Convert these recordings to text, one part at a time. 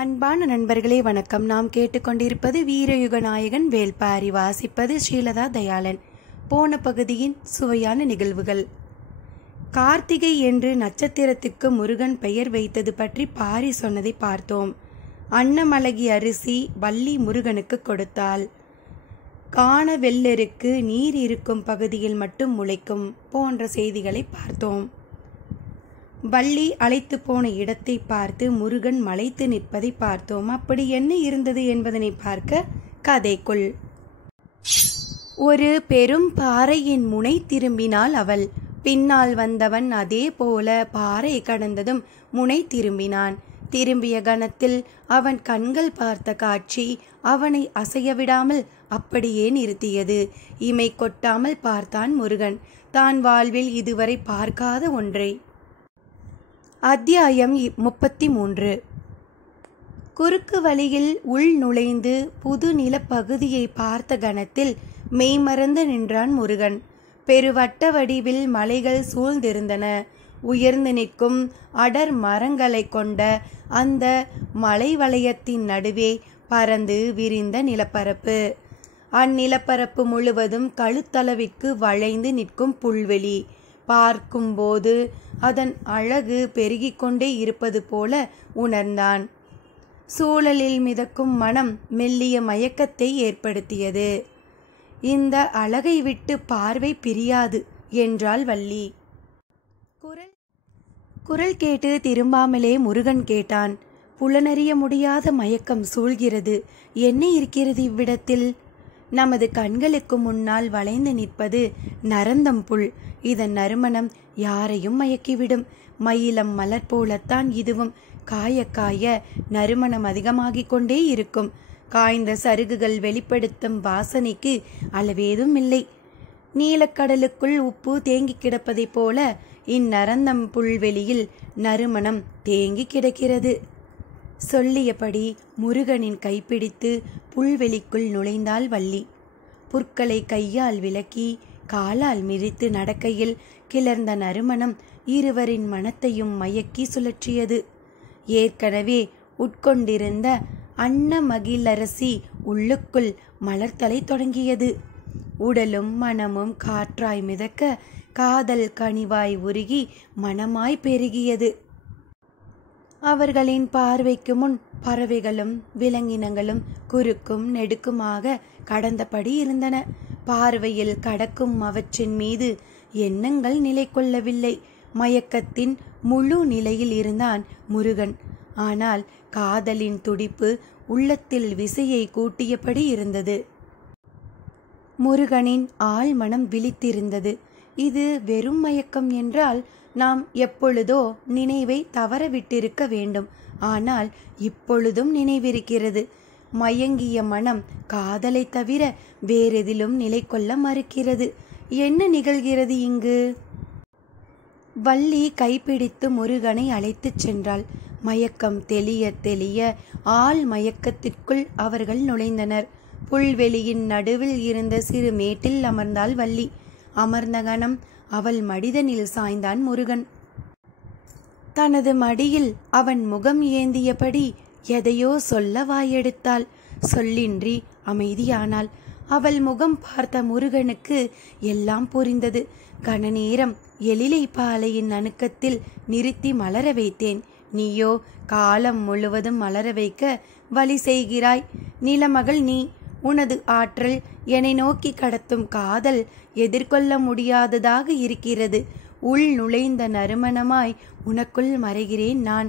அன்பான நண்பர்களே வணக்கம். நாம் கேட்டுக்கொண்டிருப்பது வீரயுக நாயகன் வேள்பாரி. வாசிப்பது ஸ்ரீலதா தயாளன். போன பகுதியின் சுவையான நிகழ்வுகள். கார்த்திகை என்று நட்சத்திரத்துக்கு முருகன் பெயர் வைத்தது பற்றி பாரி சொன்னதை பார்த்தோம். அன்னமழகி அரிசி வள்ளி முருகனுக்கு கொடுத்தாள். காண வெள்ளெருக்கு நீர் இருக்கும் பகுதியில் மட்டும் முளைக்கும் போன்ற செய்திகளை பார்த்தோம். வள்ளி அழைத்து போன இடத்தை பார்த்து முருகன் மலைத்து நிற்பதை பார்த்தோம். அப்படி என்ன இருந்தது என்பதனை பார்க்க கதைக்குள். ஒரு பெரும் பாறையின் முனை திரும்பினாள் அவள். பின்னால் வந்தவன் அதே போல பாறை கடந்ததும் முனை திரும்பினான். திரும்பிய கணத்தில் அவன் கண்கள் பார்த்த காட்சி அவனை அசையவிடாமல் அப்படியே நிறுத்தியது. இமை கொட்டாமல் பார்த்தான் முருகன், தான் வாழ்வில் இதுவரை பார்க்காத ஒன்றை. அத்தியாயம் 33. குறுக்கு வழியில் உள் நுழைந்து புது நிலப்பகுதியை பார்த்த கணத்தில் மெய்மறந்து நின்றான் முருகன். பெருவட்ட வடிவில் மலைகள் சூழ்ந்திருந்தன. உயர்ந்து நிற்கும் அடர் மரங்களை கொண்ட அந்த மலை வளையத்தின் நடுவே பறந்து விரிந்த நிலப்பரப்பு. அந்நிலப்பரப்பு முழுவதும் கழுத்தளவிற்கு வளைந்து நிற்கும் புல்வெளி. பார்க்கும்போது அதன் அழகு பெருகிக்கொண்டே இருப்பது போல உணர்ந்தான். சூழலில் மிதக்கும் மனம் மெல்லிய மயக்கத்தை ஏற்படுத்தியது. இந்த அழகை விட்டு பார்வை பிரியாது என்றாள் வள்ளி. குரல் கேட்டு திரும்பாமலே முருகன் கேட்டான். புலனறிய முடியாத மயக்கம் சூழ்கிறது. என்ன இருக்கிறது இவ்விடத்தில்? நமது கண்களுக்கு முன்னால் வளைந்து நிற்பது நரந்தம் புல். இதன் நறுமணம் யாரையும் மயக்கிவிடும். மயிலம் மலர் போலத்தான் இதுவும். காய காய நறுமணம் அதிகமாகிக் கொண்டே இருக்கும். காய்ந்த சருகுகள் வெளிப்படுத்தும் வாசனைக்கு அளவேதும் இல்லை. நீலக்கடலுக்குள் உப்பு தேங்கி கிடப்பதை போல இந்நரந்தம் புல்வெளியில் நறுமணம் தேங்கி கிடக்கிறது. சொல்லியபடி முருகனின் கைப்பிடித்து புல்வெளிக்குள் நுழைந்தாள் வள்ளி. புற்களை கையால் விலக்கி காலால் மிதித்து நடக்கையில் கிளர்ந்த நறுமணம் இருவரின் மனத்தையும் மயக்கி சுழற்றியது. ஏற்கனவே உட்கொண்டிருந்த அன்னமகிழரசி உள்ளுக்குள் மலர்த்தலை தொடங்கியது. உடலும் மனமும் காற்றாய் மிதக்க காதல் கனிவாய் உருகி மனமாய் பெருகியது. அவர்களின் பார்வைக்கு முன் பறவைகளும் விலங்கினங்களும் குறுக்கும் நெடுக்குமாக கடந்தபடி இருந்தன. பார்வையில் கடக்கும் அவற்றின் மீது எண்ணங்கள் நிலை கொள்ளவில்லை. மயக்கத்தின் முழு நிலையில் இருந்தான் முருகன். ஆனால் காதலின் துடிப்பு உள்ளத்தில் விசையை கூட்டியபடி இருந்தது. முருகனின் ஆழ்மனம் விழித்திருந்தது. இது வெறும் மயக்கம் என்றால் நாம் எப்பொழுதோ நினைவை தவறவிட்டிருக்க வேண்டும். ஆனால் இப்பொழுதும் நினைவிருக்கிறது. மயங்கிய மனம் காதலை தவிர வேறெதிலும் நிலை கொள்ள மறுக்கிறது. என்ன நிகழ்கிறது இங்கு? வள்ளி கைப்பிடித்து முருகனை அழைத்துச் சென்றாள். மயக்கம் தெளிய தெளிய ஆள் மயக்கத்திற்குள் அவர்கள் நுழைந்தனர். புல்வெளியின் நடுவில் இருந்த சிறு மேட்டில் அமர்ந்தாள் வள்ளி. அமர்ந்த கணம் அவள் மடிதனில் சாய்ந்தான் முருகன். தனது மடியில் அவன் முகம் ஏந்தியபடி எதையோ சொல்ல வாயெடுத்தாள். சொல்லின்றி அமைதியானாள். அவள் முகம் பார்த்த முருகனுக்கு எல்லாம் புரிந்தது. கணநேரம் எழிலை பாலையின் அணுக்கத்தில் நிறுத்தி மலர வைத்தேன். நீயோ காலம் முழுவதும் மலர வைக்க வழி செய்கிறாய். நிலமகள் நீ. உனது ஆற்றல் என்னை நோக்கி கடத்தும் காதல் எதிர்கொள்ள முடியாததாக இருக்கிறது. உள் நுழைந்த நறுமணமாய் உனக்குள் மறைகிறேன் நான்.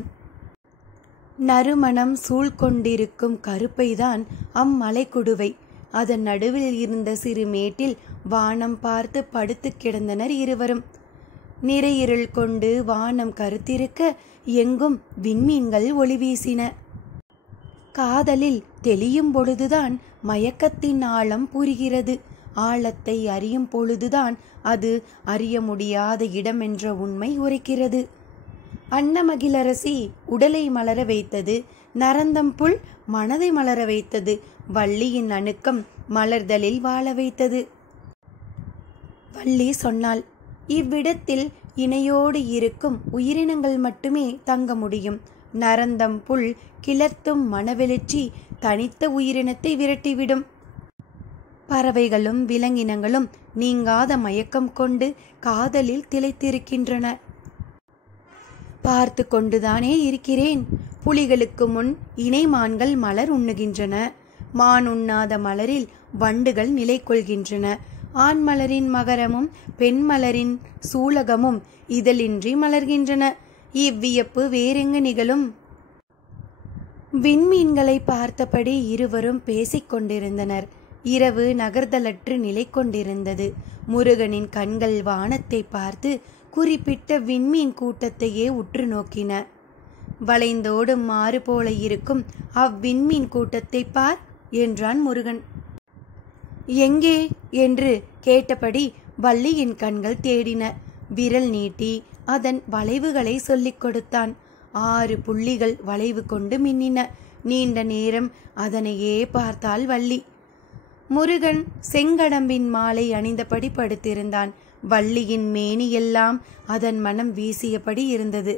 நறுமணம் சூழ்கொண்டிருக்கும் கருப்பைதான் அம்மலை குடுவை. அதன் நடுவில் இருந்த சிறு மேட்டில் வானம் பார்த்து படுத்து கிடந்தனர் இருவரும். நிறையிருள் கொண்டு வானம் கருத்திருக்க எங்கும் விண்மீன்கள் ஒளி வீசின. காதலில் தெளியும் பொழுதுதான் மயக்கத்தின் ஆழம் புரிகிறது. ஆழத்தை அறியும் பொழுதுதான் அது அறிய முடியாத இடம் என்ற உண்மை உரைக்கிறது. அன்னமகிழரசி உடலை மலர வைத்தது. நரந்தம் புல் மனதை மலர வைத்தது. வள்ளியின் அணுக்கம் மலர்தலில் வாழ வைத்தது. வள்ளி சொன்னாள், இவ்விடத்தில் இணையோடு இருக்கும் உயிரினங்கள் மட்டுமே தங்க முடியும். நரந்தம் புல் கிளர்த்தும் மனவெளிச்சி தனித்த உயிரினத்தை விரட்டிவிடும். பறவைகளும் விலங்கினங்களும் நீங்காத மயக்கம் கொண்டு காதலில் திளைத்திருக்கின்றன. பார்த்து கொண்டுதானே இருக்கிறேன். புலிகளுக்கு முன் இணைமான்கள் மலர் உண்ணுகின்றன. மான் உண்ணாத மலரில் வண்டுகள் நிலை கொள்கின்றன. ஆண் மலரின் மகரமும் பெண் மலரின் சூலகமும் இதழின்றி மலர்கின்றன. இவ்வியப்பு வேறெங்கு நிகழும்? விண்மீன்களை பார்த்தபடி இருவரும் பேசிக்கொண்டிருந்தனர். இரவு நகர்தலற்று நிலை கொண்டிருந்தது. முருகனின் கண்கள் வானத்தை பார்த்து குறிப்பிட்ட விண்மீன் கூட்டத்தையே உற்று நோக்கின. வளைந்தோடும் மாறு போல இருக்கும் அவ்விண்மீன் கூட்டத்தை பார் என்றான் முருகன். எங்கே என்று கேட்டபடி வள்ளியின் கண்கள் தேடின. விரல் நீட்டி அதன் வளைவுகளை சொல்லிக் கொடுத்தான். 6 புள்ளிகள் வளைவு கொண்டு மின்னின. நீண்ட நேரம் அதனையே பார்த்தாள் வள்ளி. முருகன் செங்கடம்பின் மாலை அணிந்தபடி படுத்திருந்தான். வள்ளியின் மேனியெல்லாம் அதன் மனம் வீசியபடி இருந்தது.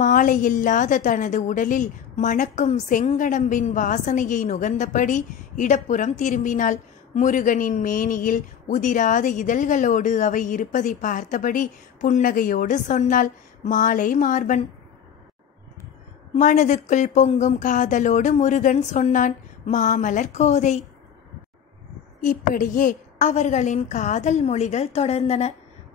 மாலையில்லாத தனது உடலில் மணக்கும் செங்கடம்பின் வாசனையை நுகர்ந்தபடி இடப்புறம் திரும்பினாள். முருகனின் மேனியில் உதிராத இதழ்களோடு அவை இருப்பதை பார்த்தபடி புன்னகையோடு சொன்னாள், மாலை மார்பன். மனதுக்குள் பொங்கும் காதலோடு முருகன் சொன்னான், மாமலர் கோதை. இப்படியே அவர்களின் காதல் மொழிகள் தொடர்ந்தன.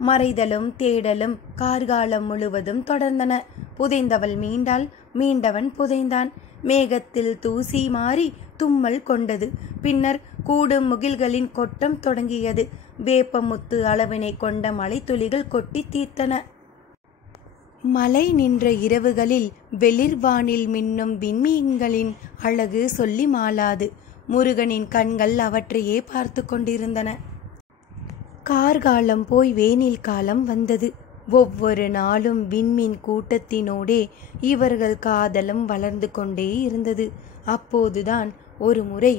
மறைதலும் தேடலும் கார்காலம் முழுவதும் தொடர்ந்தன. புதைந்தவள் மீண்டாள், மீண்டவன் புதைந்தான். மேகத்தில் தூசி மாறி தும்மல் கொண்டது. பின்னர் கூடும் முகில்களின் கொட்டம் தொடங்கியது. வேப்பமுத்து அளவினை கொண்ட மலை துளிகள் கொட்டி தீர்த்தன. மழை நின்ற இரவுகளில் வெளிர்வானில் மின்னும் விண்மீன்களின் அழகு சொல்லி மாளாது. முருகனின் கண்கள் அவற்றையே பார்த்து கொண்டிருந்தன. கார்காலம் போய் வேனில் காலம் வந்தது. ஒவ்வொரு நாளும் விண்மீன் கூட்டத்தினோடே இவர்கள் காதலும் வளர்ந்து கொண்டே இருந்தது. அப்போதுதான் ஒரு முறை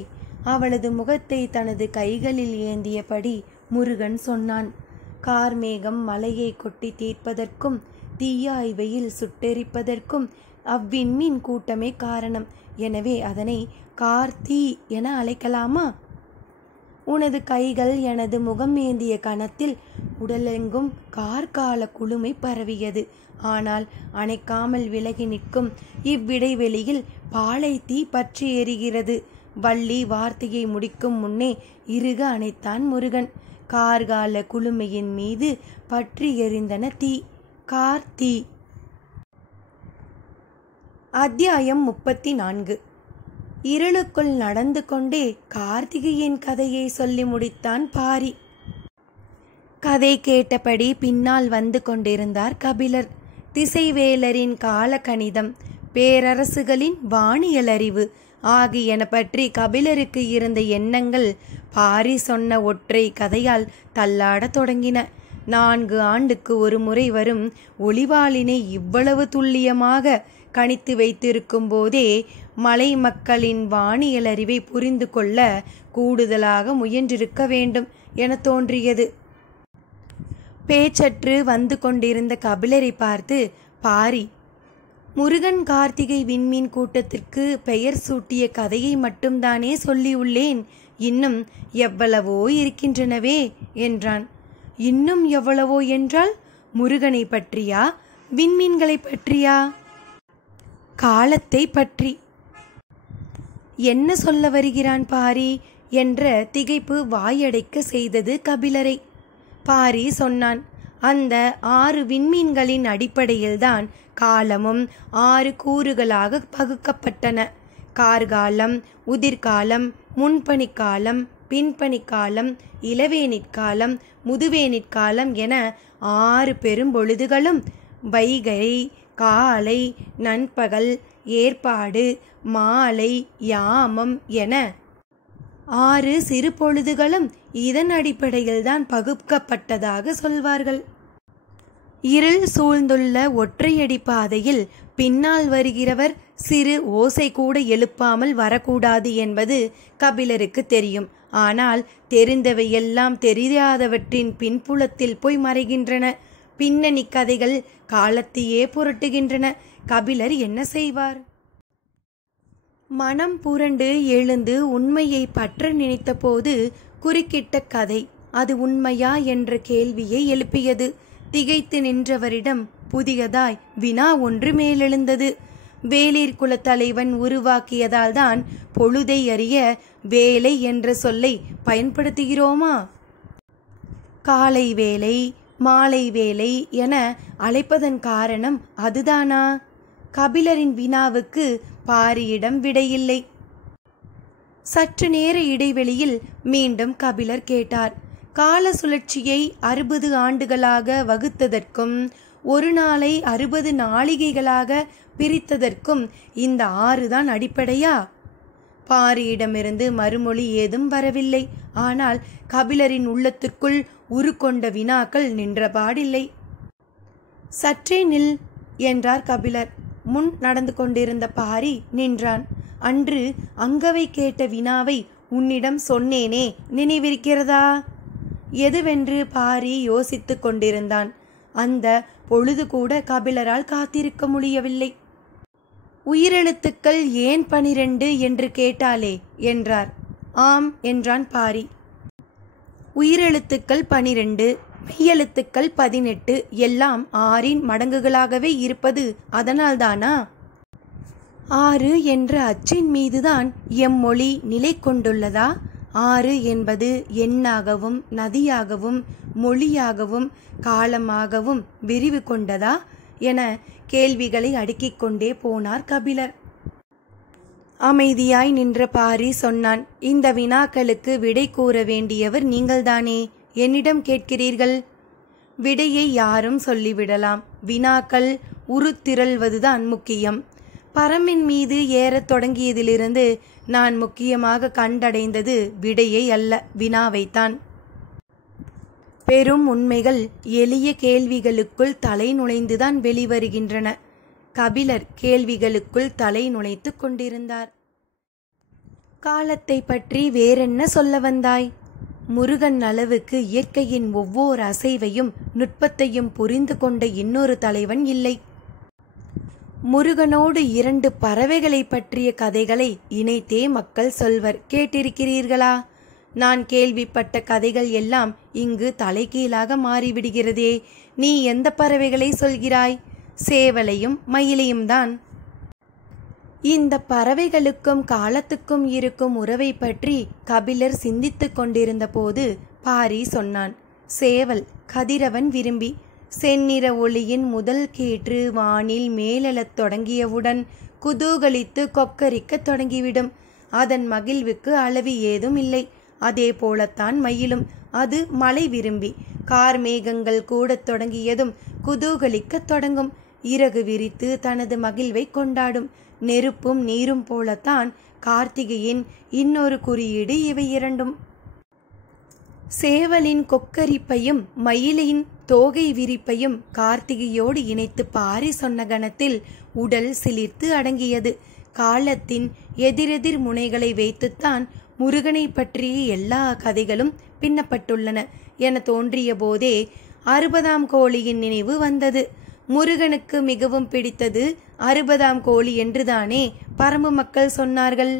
அவளது முகத்தை தனது கைகளில் ஏந்தியபடி முருகன் சொன்னான், கார்மேகம் மலையை கொட்டி தீர்ப்பதற்கும் தீயாய் வெயில் சுட்டெரிப்பதற்கும் அவ்விண்மீன் கூட்டமே காரணம். எனவே அதனை கார்த்தீ என அழைக்கலாமா? உனது கைகள் எனது முகம் ஏந்திய கணத்தில் உடலெங்கும் கார்கால குளுமை பரவியது. ஆனால் அணைக்காமல் விலகி நிற்கும் இவ்விடைவெளியில் பாலை தீ பற்றி எரிகிறது. வள்ளி வார்த்தையை முடிக்கும் முன்னே இறுக அணைத்தான் முருகன். கார்கால குளுமையின் மீது பற்றி எரிந்தன தீ, கார்த்தீ. அத்தியாயம் 34. இருளுக்குள் நடந்து கொண்டே கார்த்திகையின் கதையை சொல்லி முடித்தான் பாரி. கதை கேட்டபடி பின்னால் வந்து கொண்டிருந்தார் கபிலர். திசைவேலரின் காலகணிதம், பேரரசுகளின் வானியல் அறிவு ஆகியன பற்றி கபிலருக்கு இருந்த எண்ணங்கள் பாரி சொன்ன ஒற்றை கதையால் தள்ளாடத் தொடங்கின. 4 ஆண்டுக்கு ஒரு முறை வரும் ஒளிவாளினை இவ்வளவு துல்லியமாக கணித்து வைத்திருக்கும் போதே மலை மக்களின் வானியல் அறிவை புரிந்து கொள்ள கூடுதலாக முயன்றிருக்க வேண்டும் என தோன்றியது. பேச்சற்று வந்து கொண்டிருந்த கபிலரை பார்த்து பாரி, முருகன் கார்த்திகை விண்மீன் கூட்டத்திற்கு பெயர் சூட்டிய கதையை மட்டும்தானே சொல்லியுள்ளேன், இன்னும் எவ்வளவோ இருக்கின்றனவே என்றான். இன்னும் எவ்வளவோ என்றால் முருகனை பற்றியா, விண்மீன்களை பற்றியா? காலத்தை பற்றி. என்ன சொல்ல வருகிறான் பாரி என்ற திகைப்பு வாயடைக்க செய்தது கபிலரை. பாரி சொன்னான், அந்த 6 விண்மீன்களின் அடிப்படையில்தான் காலமும் 6 கூறுகளாக பகுக்கப்பட்டன. கார்காலம், உதிர்காலம், முன்பனிக்காலம், பின்பனிக்காலம், இளவேனிற்காலம், முதுவேனிற்காலம் என 6 பெரும்பொழுதுகளும் வைகை, காலை, நண்பகல், ஏற்பாடு, மாலை, யாமம் என 6 சிறு பொழுதுகளும் இதன் அடிப்படையில்தான் பகுக்கப்பட்டதாக சொல்வார்கள். இருள் சூழ்ந்துள்ள ஒற்றையடி பாதையில் பின்னால் வருகிறவர் சிறு ஓசை கூட எழுப்பாமல் வரக்கூடாது என்பது கபிலருக்கு தெரியும். ஆனால் தெரிந்தவையெல்லாம் தெரியாதவற்றின் பின்புலத்தில் போய் மறைகின்றன. பின்னணி கதைகள் காலத்தையே புரட்டுகின்றன. கபிலர் என்ன செய்வார்? மனம் புரண்டு எழுந்து உண்மையை பற்ற நினைத்தபோது குறுக்கிட்ட கதை அது உண்மையா என்ற கேள்வியை எழுப்பியது. திகைத்து நின்றவரிடம் புதியதாய் வினா ஒன்று மேலெழுந்தது. வேளிர் குலத்தலைவன் உருவாக்கியதால் தான் பொழுதை அறிய வேலை என்ற சொல்லை பயன்படுத்துகிறோமா? காலை வேலை, மாலை வேலை என அழைப்பதன் காரணம் அதுதானா? கபிலரின் வினாவுக்கு பாரியிடம் விடையில்லை. சற்று நேர இடைவெளியில் மீண்டும் கபிலர் கேட்டார். கால சுழற்சியை 60 ஆண்டுகளாக வகுத்ததற்கும் ஒரு நாளை 60 நாளிகைகளாக பிரித்ததற்கும் இந்த 6 தான் அடிப்படையா? பாரியிடமிருந்து மறுமொழி ஏதும் வரவில்லை. ஆனால் கபிலரின் உள்ளத்திற்குள் உருக்கொண்ட வினாக்கள் நின்றபாடில்லை. சற்றே நில் என்றார் கபிலர். முன் நடந்து கொண்டிருந்த பாரி நின்றான். அன்று அங்கவை கேட்ட வினாவை உன்னிடம் சொன்னேனே, நினைவிருக்கிறதா? எதுவென்று பாரி யோசித்து கொண்டிருந்தான். அந்த பொழுது கூட கபிலரால் காத்திருக்க முடியவில்லை. உயிரெழுத்துக்கள் ஏன் 12 என்று கேட்டாலே என்றார். ஆம் என்றான் பாரி. உயிரெழுத்துக்கள் 12, மெய்யெழுத்துக்கள் 18, எல்லாம் 6இன் மடங்குகளாகவே இருப்பது அதனால்தானா? 6 என்ற அச்சின் மீதுதான் எம் மொழி நிலை கொண்டுள்ளதா? 6 என்பது எண்ணாகவும் நதியாகவும் மொழியாகவும் காலமாகவும் விரிவு கொண்டதா என கேள்விகளை அடுக்கிக் கொண்டே போனார் கபிலர். அமைதியாய் நின்ற பாரி சொன்னான். இந்த வினாக்களுக்கு விடை கூற வேண்டியவர் நீங்கள்தானே, என்னிடம் கேட்கிறீர்கள்? விடையை யாரும் சொல்லிவிடலாம். வினாக்கள் உருத்திரள்வதுதான் முக்கியம். பரம்பின் மீது ஏறத் தொடங்கியதிலிருந்து நான் முக்கியமாக கண்டடைந்தது விடையை அல்ல, வினாவைத்தான். பெரும் உண்மைகள் எளிய கேள்விகளுக்குள் தலை நுழைந்துதான் வெளிவருகின்றன. கபிலர் கேள்விகளுக்குள் தலை நுழைத்து கொண்டிருந்தார். காலத்தை பற்றி வேறென்ன சொல்ல வந்தாய்? முருகன் அளவுக்கு இயற்கையின் ஒவ்வொரு அசைவையும் நுட்பத்தையும் புரிந்து கொண்ட இன்னொரு தலைவன் இல்லை. முருகனோடு 2 பறவைகளை பற்றிய கதைகளை இணைத்தே மக்கள் சொல்வர், கேட்டிருக்கிறீர்களா? நான் கேள்விப்பட்ட கதைகள் எல்லாம் இங்கு தலைகீழாக மாறிவிடுகிறதே. நீ எந்த பறவைகளை சொல்கிறாய்? சேவலையும் மயிலையும் தான். இந்த பறவைகளுக்கும் காலத்துக்கும் இருக்கும் உறவை பற்றி கபிலர் சிந்தித்து கொண்டிருந்த போது பாரி சொன்னான். சேவல் கதிரவன் விரும்பி. செந்நிற ஒளியின் முதல் கீற்று வானில் மேலெழத் தொடங்கியவுடன் குதூகலித்து கொக்கரிக்க தொடங்கிவிடும். அதன் மகிழ்வுக்கு அளவு ஏதும் இல்லை. அதே போலத்தான் மயிலும். அது மழை விரும்பி. கார்மேகங்கள் கூடத் தொடங்கியதும் குதூகலிக்க தொடங்கும். இறகு விரித்து தனது மகிழ்வை கொண்டாடும். நெருப்பும் நீரும் போலத்தான் கார்த்திகையின் இன்னொரு குறியீடு இவை இரண்டும். சேவலின் கொக்கரிப்பையும் மயிலின் தோகை விரிப்பையும் கார்த்திகையோடு இணைத்து பாரி சொன்ன கணத்தில் உடல் சிலிர்த்து அடங்கியது. காலத்தின் எதிரெதிர் முனைகளை வைத்துத்தான் முருகனை பற்றிய எல்லா கதைகளும் பின்னப்பட்டுள்ளன என தோன்றிய போதே 60ஆம் கோழியின் நினைவு வந்தது. முருகனுக்கு மிகவும் பிடித்தது 60ஆம் கோழி என்றுதானே பரம்பு மக்கள் சொன்னார்கள்.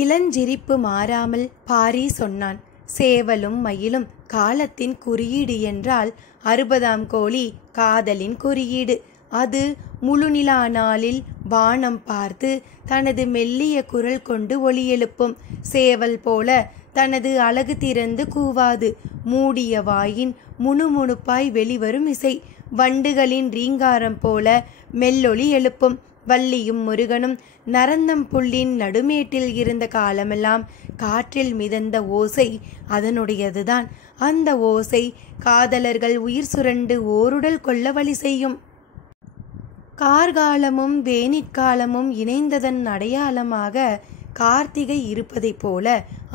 இளஞ்சிரிப்பு மாறாமல் பாரி சொன்னான். சேவலும் மயிலும் காலத்தின் குறியீடு என்றால் 60ஆம் கோழி காதலின் குறியீடு. அது முழுநிலா நாளில் வானம் பார்த்து தனது மெல்லிய குரல் கொண்டு ஒலி எழுப்பும். சேவல் போல தனது அழகு திறந்து கூவாது. மூடிய வாயின் முணுமுணுப்பாய் வெளிவரும் இசை வண்டுகளின் ரீங்காரம் போல மெல்லொலி எழுப்பும். வள்ளியும் முருகனும் நரந்தம் புள்ளின் நடுமேட்டில் இருந்த காலமெல்லாம் காற்றில் மிதந்த ஓசை அதனுடையதுதான். அந்த ஓசை காதலர்கள் உயிர் சுரண்டு ஓருடல் கொள்ள வழி செய்யும். கார்காலமும் வேனிற்காலமும் இணைந்ததன் அடையாளமாக கார்த்திகை இருப்பதைப் போல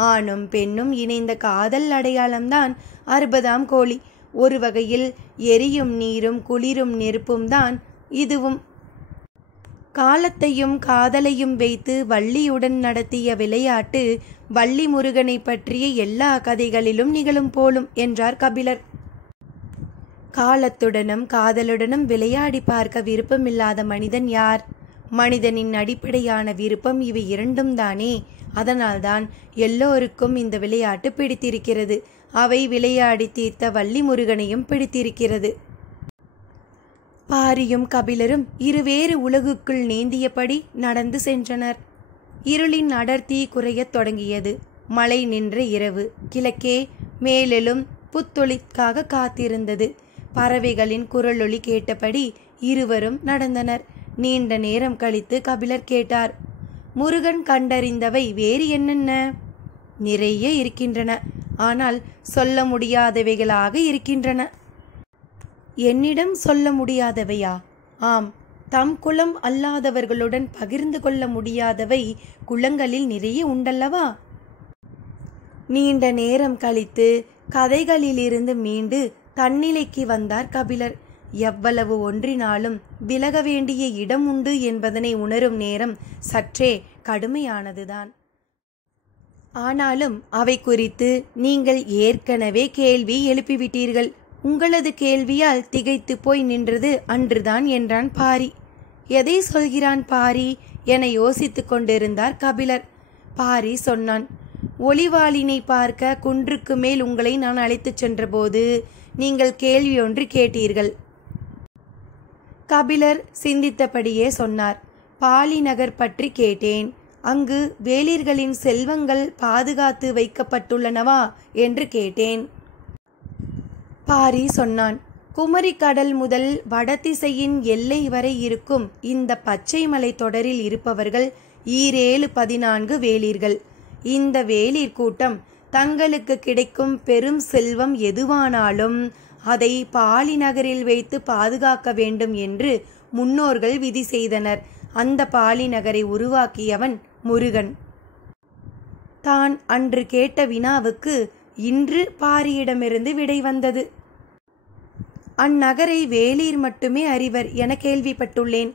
ஆணும் பெண்ணும் இணைந்த காதல் அடையாளம்தான் 60ஆம் கோழி. ஒரு வகையில் எரியும் நீரும் குளிரும் நெருப்பும் தான் இதுவும். காலத்தையும் காதலையும் வைத்து வள்ளியுடன் நடத்திய விளையாட்டு வள்ளி முருகனை பற்றிய எல்லா கதைகளிலும் நிகழும் போலும் என்றார் கபிலர். காலத்துடனும் காதலுடனும் விளையாடி பார்க்க விருப்பமில்லாத மனிதன் யார்? மனிதனின் அடிப்படையான விருப்பம் இவை இரண்டும் தானே. அதனால்தான் எல்லோருக்கும் இந்த விளையாட்டு பிடித்திருக்கிறது. அவை விளையாடி தீர்த்த வள்ளி முருகனையும் பிடித்திருக்கிறது. பாரியும் கபிலரும் இருவேறு உலகுக்குள் நீந்தியபடி நடந்து சென்றனர். இருளின் அடர்த்தி குறையத் தொடங்கியது. மழை நின்ற இரவு. கிழக்கே மேலெழும் புத்தொளிக்காக காத்திருந்தது. பறவைகளின் குரலொலி கேட்டபடி இருவரும் நடந்தனர். நீண்ட நேரம் கழித்து கபிலர் கேட்டார், முருகன் கண்டறிந்தவை வேறு என்னென்ன? நிறைய இருக்கின்றன, ஆனால் சொல்ல முடியாதவைகளாக இருக்கின்றன. என்னிடம் சொல்ல முடியாதவையா? ஆம், தம் குலம் அல்லாதவர்களுடன் பகிர்ந்து கொள்ள முடியாதவை குலங்களில் நிறைய உண்டல்லவா? நீண்ட நேரம் கழித்து கதைகளிலிருந்து மீண்டு தன்னிலைக்கு வந்தார் கபிலர். எவ்வளவு ஒன்றினாலும் விலக வேண்டிய இடம் உண்டு என்பதனை உணரும் நேரம் சற்றே கடுமையானதுதான். ஆனாலும் அவை குறித்து நீங்கள் ஏற்கனவே கேள்வி எழுப்பிவிட்டீர்கள். உங்களது கேள்வியால் திகைத்து போய் நின்றது அன்றுதான் என்றான் பாரி. எதை சொல்கிறான் பாரி என யோசித்து கொண்டிருந்தார் கபிலர். பாரி சொன்னான், ஒளிவாளினை பார்க்க குன்றுக்கு மேல் உங்களை நான் அழைத்துச் சென்றபோது நீங்கள் கேள்வி ஒன்று கேட்டீர்கள். கபிலர் சிந்தித்தபடியே சொன்னார். பாலி நகர் பற்றி கேட்டேன். அங்கு வேளிர்களின் செல்வங்கள் பாதுகாத்து வைக்கப்பட்டுள்ளனவா என்று கேட்டேன். பாரி சொன்னான், குமரி கடல் முதல் வடதிசையின் எல்லை வரை இருக்கும் இந்த பச்சை மலை தொடரில் இருப்பவர்கள் 14 வேளிர்கள். இந்த வேளிர் கூட்டம் தங்களுக்கு கிடைக்கும் பெரும் செல்வம் எதுவானாலும் அதை பாலி நகரில் வைத்து பாதுகாக்க வேண்டும் என்று முன்னோர்கள் விதி செய்தனர். அந்த பாலி நகரை உருவாக்கியவன் முருகன். தான் அன்று கேட்ட வினாவுக்கு இன்று பாரியிடமிருந்து விடை வந்தது. அந்நகரை வேளிர் மட்டுமே அறிவர் என கேள்விப்பட்டுள்ளேன்.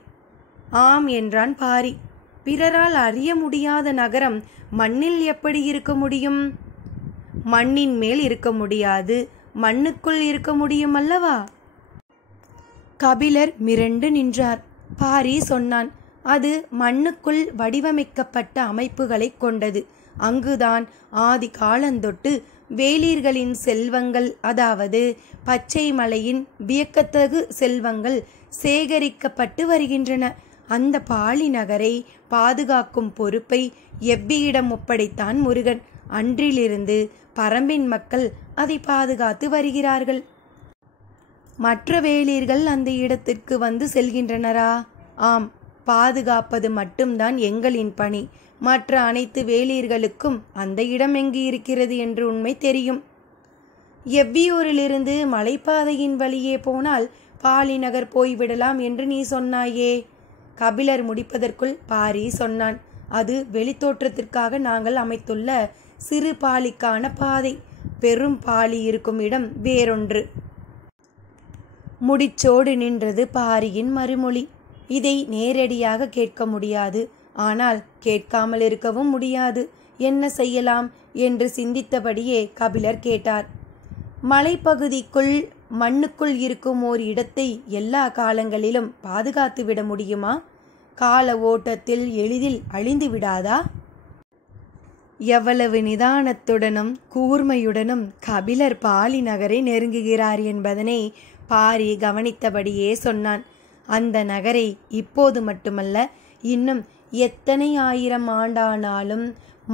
ஆம் என்றான் பாரி. பிறரால் அறிய முடியாத நகரம் மண்ணில் எப்படி இருக்க முடியும்? மண்ணின் மேல் இருக்க முடியாது, மண்ணுக்குள் இருக்க முடியும் அல்லவா? கபிலர் மிரண்டு நின்றார். பாரி சொன்னான், அது மண்ணுக்குள் வடிவமைக்கப்பட்ட அமைப்புகளை கொண்டது. அங்குதான் ஆதி காலந்தொட்டு வேளிர்களின் செல்வங்கள், அதாவது பச்சை மலையின் வியக்கத்தகு செல்வங்கள் சேகரிக்கப்பட்டு வருகின்றன. அந்த பாலி நகரை பாதுகாக்கும் பொறுப்பை எவ்வியிடம் ஒப்படைத்தான் முருகன். அன்றிலிருந்து பரம்பின் மக்கள் அதை பாதுகாத்து வருகிறார்கள். மற்ற வேளிர்கள் அந்த இடத்திற்கு வந்து செல்கின்றனரா? ஆம், பாதுகாப்பது மட்டும்தான் எங்களின் பணி. மற்ற அனைத்து வேளிர்களுக்கும் அந்த இடம் எங்கு இருக்கிறது என்று உண்மை தெரியும். எவ்வியூரிலிருந்து மலைப்பாதையின் வழியே போனால் பாலி நகர் போய்விடலாம் என்று நீ சொன்னாயே. கபிலர் முடிப்பதற்குள் பாரி சொன்னான், அது வெளித்தோற்றத்திற்காக நாங்கள் அமைத்துள்ள சிறு பாலிக்கான பாதை. பெரும் பாலி இருக்கும் இடம் வேறொன்று. முடிச்சோடு நின்றது பாரியின் மறுமொழி. இதை நேரடியாக கேட்க முடியாது, ஆனால் கேட்காமல் இருக்கவும் முடியாது. என்ன செய்யலாம் என்று சிந்தித்தபடியே கபிலர் கேட்டார், மலைப்பகுதிக்குள் மண்ணுக்குள் இருக்கும் ஓர் இடத்தை எல்லா காலங்களிலும் பாதுகாத்து விட முடியுமா? கால ஓட்டத்தில் எளிதில் அழிந்து விடாதா? எவ்வளவு நிதானத்துடனும் கூர்மையுடனும் கபிலர் பாலி நகரை நெருங்குகிறார் என்பதனை பாரி கவனித்தபடியே சொன்னான். அந்த நகரை இப்போது மட்டுமல்ல, இன்னும் எத்தனை 1000 ஆண்டானாலும்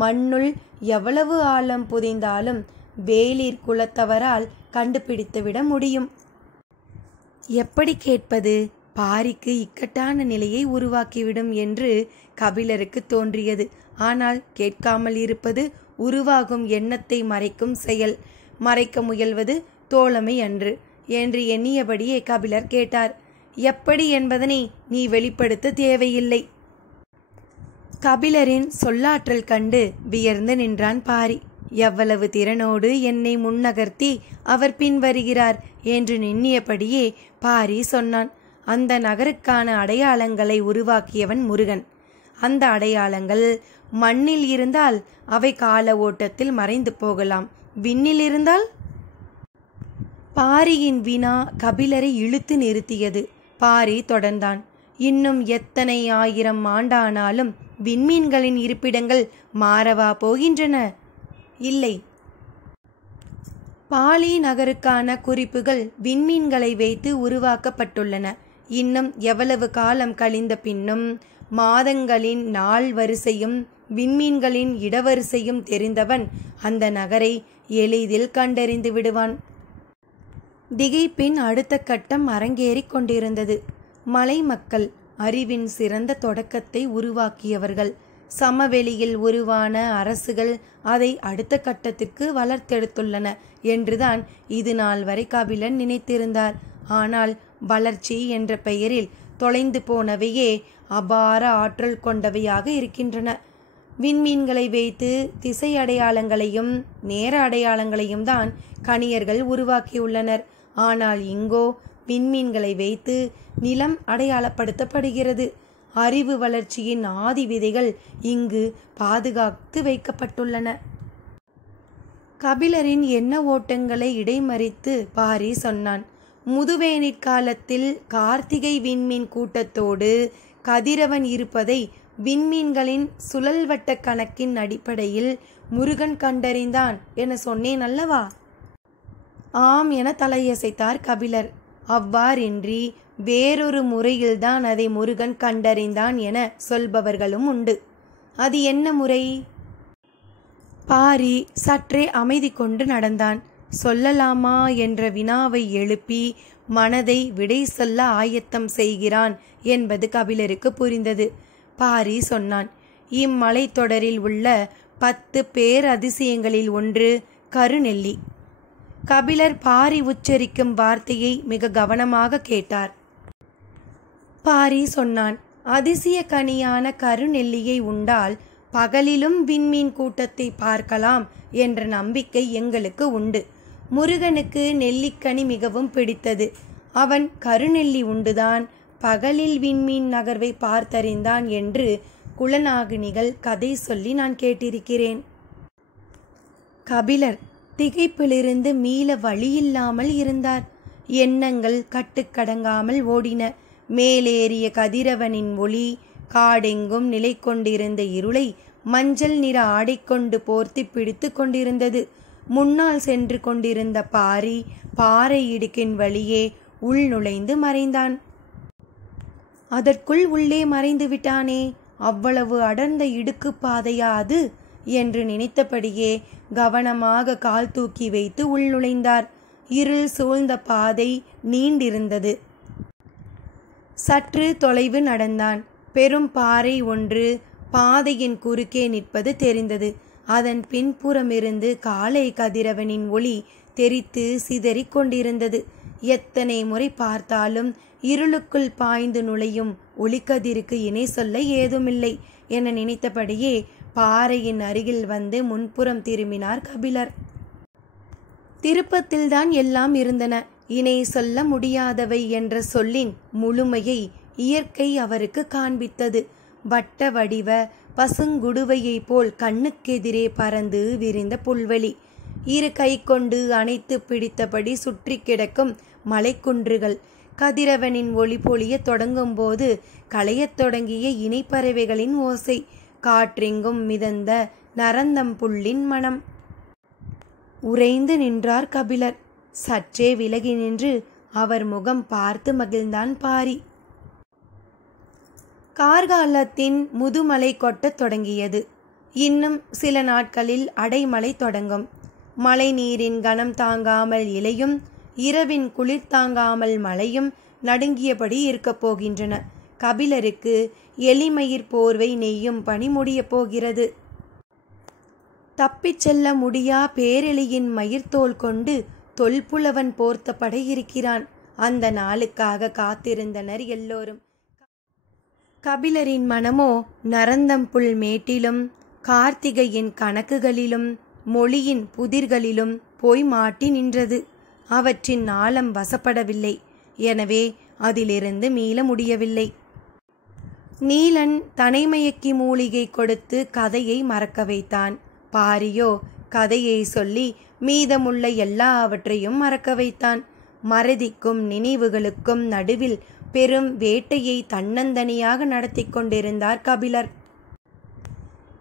மண்ணுள் எவ்வளவு ஆழம் புதைந்தாலும் வேளிர் குலத்தவரால் கண்டுபிடித்துவிட முடியும். எப்படி கேட்பது? பாரிக்கு இக்கட்டான நிலையை உருவாக்கிவிடும் என்று கபிலருக்கு தோன்றியது. ஆனால் கேட்காமல் இருப்பது உருவாகும் எண்ணத்தை மறைக்கும் செயல். மறைக்க முயல்வது தோழமை அன்று என்று எண்ணியபடியே கபிலர் கேட்டார், எப்படி என்பதனை நீ வெளிப்படுத்த தேவையில்லை. கபிலரின் சொல்லாற்றல் கண்டு வியர்ந்து நின்றான் பாரி. எவ்வளவு திறனோடு என்னை முன்னகர்த்தி அவர் பின்வருகிறார் என்று எண்ணியபடியே பாரி சொன்னான். அந்த நகருக்கான அடையாளங்களை உருவாக்கியவன் முருகன். அந்த அடையாளங்கள் மண்ணில் இருந்தால் அவை கால ஓட்டத்தில் மறைந்து போகலாம். விண்ணில் இருந்தால் பாரியின் வினா கபிலரை இழுத்து நிறுத்தியது. பாரி தொடர்ந்தான். இன்னும் எத்தனை ஆயிரம் ஆண்டானாலும் விண்மீன்களின் இருப்பிடங்கள் மாறவா போகின்றன? இல்லை. பாலி நகருக்கான குறிப்புகள் விண்மீன்களை வைத்து உருவாக்கப்பட்டுள்ளன. இன்னும் எவ்வளவு காலம் கழிந்த பின்னும் மாதங்களின் நாள் வரிசையும் விண்மீன்களின் இடவரிசையும் தெரிந்தவன் அந்த நகரை எளிதில் கண்டறிந்து விடுவான். திகைப்பின் அடுத்த கட்டம் அரங்கேறிக் கொண்டிருந்தது. மலை மக்கள் அறிவின் சிறந்த தொடக்கத்தை உருவாக்கியவர்கள். சமவெளியில் உருவான அரசுகள் அதை அடுத்த கட்டத்திற்கு வளர்த்தெடுத்துள்ளன என்றுதான் இது நாள் வரை கபிலன் நினைத்திருந்தார். ஆனால் வளர்ச்சி என்ற பெயரில் தொலைந்து போனவையே அபார ஆற்றல் கொண்டவையாக இருக்கின்றன. விண்மீன்களை வைத்து திசை அடையாளங்களையும் நேர அடையாளங்களையும் தான் கணியர்கள் உருவாக்கியுள்ளனர். ஆனால் இங்கோ விண்மீன்களை வைத்து நிலம் அடையாளப்படுத்தப்படுகிறது. அறிவு வளர்ச்சியின் ஆதி விதைகள் இங்கு பாதுகாத்து வைக்கப்பட்டுள்ளன. கபிலரின் எண்ண ஓட்டங்களை இடைமறித்து பாரி சொன்னான். முதுவேனிற் காலத்தில் கார்த்திகை விண்மீன் கூட்டத்தோடு கதிரவன் இருப்பதை விண்மீன்களின் சுழல்வட்ட கணக்கின் அடிப்படையில் முருகன் கண்டறிந்தான் என சொன்னேன் அல்லவா? ஆம் என தலையசைத்தார் கபிலர். அவ்வாறின்றி வேறொரு முறையில்தான் அதை முருகன் கண்டறிந்தான் என சொல்பவர்களும் உண்டு. அது என்ன முறை? பாரி சற்றே அமைதி கொண்டு நடந்தான். சொல்லலாமா என்ற வினாவை எழுப்பி மனதை விடை சொல்ல ஆயத்தம் செய்கிறான் என்பது கபிலருக்கு புரிந்தது. பாரி சொன்னான். இம்மலைத்தொடரில் உள்ள 10 பேரதிசயங்களில் ஒன்று கருநெல்லி. கபிலர் பாரி உச்சரிக்கும் வார்த்தையை மிக கவனமாக கேட்டார். பாரி சொன்னான். அதிசய கனியான கருநெல்லியை உண்டால் பகலிலும் விண்மீன் கூட்டத்தை பார்க்கலாம் என்ற நம்பிக்கை எங்களுக்கு உண்டு. முருகனுக்கு நெல்லிக்கனி மிகவும் பிடித்தது. அவன் கருநெல்லி உண்டுதான் பகலில் விண்மீன் நகர்வை பார்த்தறிந்தான் என்று குலநாகினிகள் கதை சொல்லி நான் கேட்டிருக்கிறேன். கபிலர் திகைப்பிலிருந்து மீள வழியில்லாமல் இருந்தார். எண்ணங்கள் கட்டுக்கடங்காமல் ஓடின. மேலேறிய கதிரவனின் ஒளி காடெங்கும் நிலை கொண்டிருந்த இருளை மஞ்சள் நிற ஆடை கொண்டு போர்த்தி பிடித்து கொண்டிருந்தது. முன்னால் சென்று கொண்டிருந்த பாரி பாறை இடுக்கின் வழியே உள் நுழைந்து மறைந்தான். அதற்குள் உள்ளே மறைந்து விட்டானே, அவ்வளவு அடர்ந்த இடுக்கு பாதையா அது என்று நினைத்தபடியே கவனமாக கால் தூக்கி வைத்து உள் நுழைந்தார். இருள் சூழ்ந்த பாதை நீண்டிருந்தது. சற்று தொலைவு நடந்தான். பெரும் பாறை ஒன்று பாதையின் குறுக்கே நிற்பது தெரிந்தது. அதன் பின்புறமிருந்து காலை கதிரவனின் ஒளி தெரித்து சிதறிக் கொண்டிருந்தது. எத்தனை முறை பார்த்தாலும் இருளுக்குள் பாய்ந்து நுழையும் ஒளிக்கதிருக்கு இணை சொல்ல ஏதுமில்லை என நினைத்தபடியே பாறையின் அருகில் வந்து முன்புறம் திரும்பினார் கபிலர். திருப்பத்தில்தான் எல்லாம் இருந்தன. இணை சொல்ல முடியாதவை என்ற சொல்லின் முழுமையை இயற்கை அவருக்கு காண்பித்தது. வட்ட வடிவ பசுங்குடுவையை போல் கண்ணுக்கெதிரே பறந்து விரிந்த புல்வெளி, இரு கை கொண்டு அணைத்து பிடித்தபடி சுற்றி கிடக்கும் மலைக்குன்றுகள், கதிரவனின் ஒளி பொழிய தொடங்கும் போது களையத் தொடங்கிய இணைப்பறவைகளின் ஓசை, காற்றெங்கும் மிதந்த நரந்தம்புல்லின் மனம். உறைந்து நின்றார் கபிலர். சற்றே விலகி நின்று அவர் முகம் பார்த்து மகிழ்ந்தான் பாரி. கார்காலத்தின் முதுமலை கொட்டத் தொடங்கியது. இன்னும் சில நாட்களில் அடைமழை தொடங்கும். மழை நீரின் கனம் தாங்காமல் இலையும் இரவின் குளிர் தாங்காமல் மழையும் நடுங்கியபடி இருக்கப் போகின்றன. கபிலருக்கு எலிமயிர் போர்வை நெய்யும் பணி முடியப் போகிறது. தப்பிச் செல்ல முடியா பேரெலியின் மயிர்தோல் கொண்டு தொல்புலவன் போர்த்த படை இருக்கிறான். அந்த நாளுக்காக காத்திருந்தனர் எல்லோரும். கபிலரின் மனமோ நரந்தம்புல் மேட்டிலும் கார்த்திகையின் கணக்குகளிலும் மொழியின் புதிர்களிலும் போய் மாட்டி நின்றது. அவற்றின் நாளம் வசப்படவில்லை. எனவே அதிலிருந்து மீள முடியவில்லை. நீலன் தனைமயக்கி மூலிகை கொடுத்து கதையை மறக்க வைத்தான். பாரியோ கதையை சொல்லி மீதமுள்ள எல்லாவற்றையும் மறக்க வைத்தான். மறதிக்கும் நினைவுகளுக்கும் நடுவில் பெரும் வேட்டையை தன்னந்தனியாக நடத்தி கொண்டிருந்தார் கபிலர்.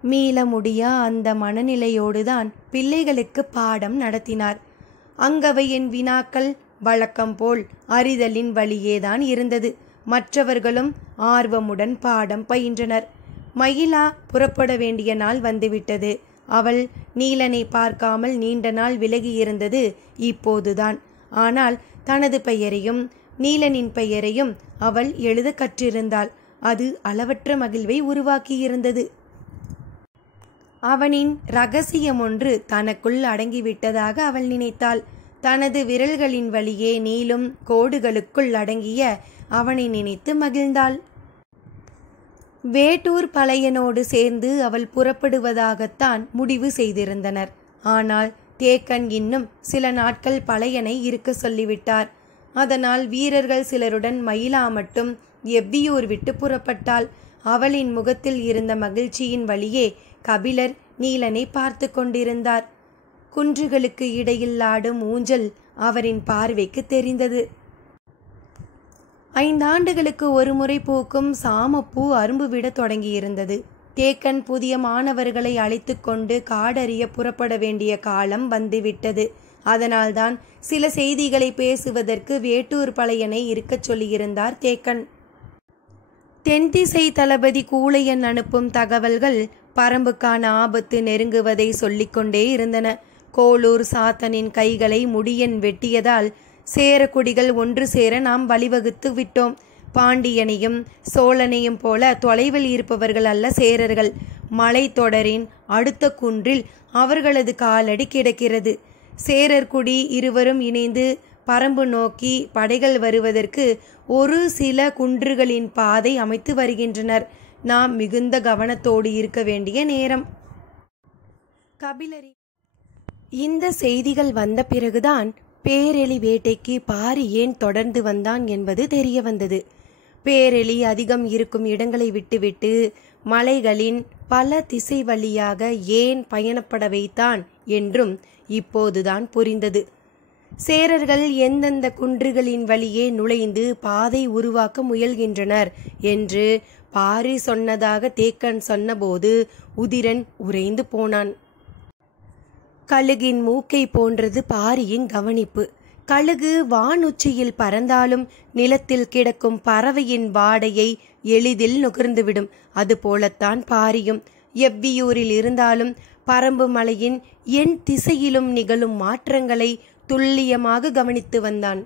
மீள முடியா அந்த மனநிலையோடுதான் பிள்ளைகளுக்கு பாடம் நடத்தினார். அங்கவையின் வினாக்கள் வழக்கம் போல் அறிதலின் வழியேதான் இருந்தது. மற்றவர்களும் ஆர்வமுடன் பாடம் பயின்றனர். மயிலா புறப்பட வேண்டிய நாள் வந்துவிட்டது. அவள் நீலனை பார்க்காமல் நீண்ட நாள் விலகியிருந்தது இப்போதுதான். ஆனால் தனது பெயரையும் நீலனின் பெயரையும் அவள் எழுத கற்றிருந்தாள். அது அளவற்ற மகிழ்வை உருவாக்கியிருந்தது. அவனின் இரகசியம் ஒன்று தனக்குள் அடங்கிவிட்டதாக அவள் நினைத்தாள். தனது விரல்களின் வழியே நீளும் கோடுகளுக்குள் அடங்கிய அவனை நினைத்து மகிழ்ந்தாள். வேட்டூர் பழையனோடு சேர்ந்து அவள் புறப்படுவதாகத்தான் முடிவு செய்திருந்தனர். ஆனால் தேக்கன் இன்னும் சில நாட்கள் பழையனை இருக்க சொல்லிவிட்டார். அதனால் வீரர்கள் சிலருடன் மயிலா மட்டும் எவ்வியூர் விட்டு புறப்பட்டாள். அவளின் முகத்தில் இருந்த மகிழ்ச்சியின் வழியே கபிலர் நீலனை பார்த்து கொண்டிருந்தார். குன்றுகளுக்கு இடையில் ஆடும் ஊஞ்சல் அவரின் பார்வைக்கு தெரிந்தது. 5 ஆண்டுகளுக்கு ஒரு முறை பூக்கும் சாமப்பூ அரும்பு விட தொடங்கியிருந்தது. தேக்கன் புதிய மாணவர்களை அழைத்து கொண்டு காடறிய புறப்பட வேண்டிய காலம் வந்துவிட்டது. அதனால்தான் சில செய்திகளை பேசுவதற்கு வேட்டூர் பழையனை இருக்கச் சொல்லியிருந்தார் தேக்கன். தென்திசை தளபதி கூழையன் அனுப்பும் தகவல்கள் பரம்புக்கான ஆபத்து நெருங்குவதை சொல்லிக்கொண்டே இருந்தன. கோளூர் சாத்தனின் கைகளை முடியன் வெட்டியதால் சேரக்குடிகள் ஒன்று சேர நாம் வழிவகுத்து விட்டோம். பாண்டியனையும் சோழனையும் போல தொலைவில் இருப்பவர்கள் அல்ல சேரர்கள். மலைத்தொடரின் அடுத்த குன்றில் அவர்களது காலடி கிடக்கிறது. சேரர்குடி இருவரும் இணைந்து பரம்பு நோக்கி படைகள் வருவதற்கு ஒரு சில குன்றுகளின் பாதை அமைத்து வருகின்றனர். நாம் மிகுந்த கவனத்தோடு இருக்க வேண்டிய நேரம். கபிலரி இந்த செய்திகள் வந்த பிறகுதான் பேரெலி வேட்டைக்கு பாரி ஏன் தொடர்ந்து வந்தான் என்பது தெரிய வந்தது. பேரெலி அதிகம் இருக்கும் இடங்களை விட்டுவிட்டு மலைகளின் பல திசை வழியாக ஏன் பயணப்பட வைத்தான் என்றும் இப்போதுதான் புரிந்தது. சேரர்கள் எந்தெந்த குன்றுகளின் வழியே நுழைந்து பாதை உருவாக்க முயல்கின்றனர் என்று பாரி சொன்னதாக தேக்கன் சொன்னபோது உதிரன் உறைந்து போனான். கழுகின் மூக்கை போன்றது பாரியின் கவனிப்பு. கழுகு வானுச்சியில் பறந்தாலும் நிலத்தில் கிடக்கும் பறவையின் வாடையை எளிதில் நுகர்ந்துவிடும். அதுபோலத்தான் பாரியும் எவ்வியூரில் இருந்தாலும் பரம்பு மலையின் என் திசையிலும் நிகழும் மாற்றங்களை துல்லியமாக கவனித்து வந்தான்.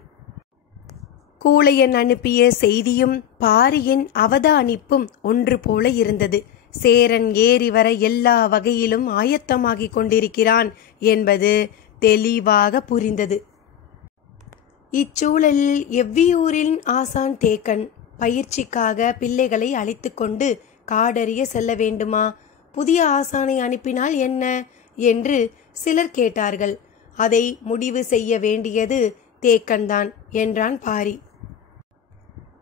கூழையன் அனுப்பிய செய்தியும் பாரியின் அவதானிப்பும் ஒன்று போல இருந்தது. சேரன் ஏறி வர எல்லா வகையிலும் ஆயத்தமாகிக் கொண்டிருக்கிறான் என்பது தெளிவாக புரிந்தது. இச்சூழலில் எவ்வியூரின் ஆசான் தேக்கன் பயிற்சிக்காக பிள்ளைகளை அழைத்து கொண்டு காடறிய செல்ல வேண்டுமா, புதிய ஆசானை அனுப்பினால் என்ன என்று சிலர் கேட்டார்கள். அதை முடிவு செய்ய வேண்டியது தேக்கன்தான் என்றான் பாரி.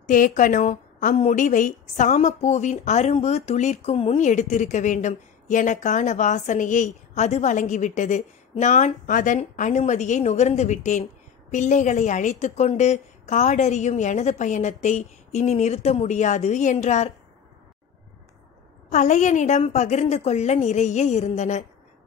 தேக்கனோ அம்முடிவை சாமப்பூவின் அரும்பு துளிர்க்கும் முன் எடுத்திருக்க வேண்டும். எனக்கான வாசனையை அது வழங்கிவிட்டது. நான் அதன் அனுமதியை நுகர்ந்து விட்டேன். பிள்ளைகளை அழைத்து கொண்டு காடறியும் எனது பயணத்தை இனி நிறுத்த முடியாது என்றார். பழையனிடம் பகிர்ந்து கொள்ள நிறைய இருந்தன.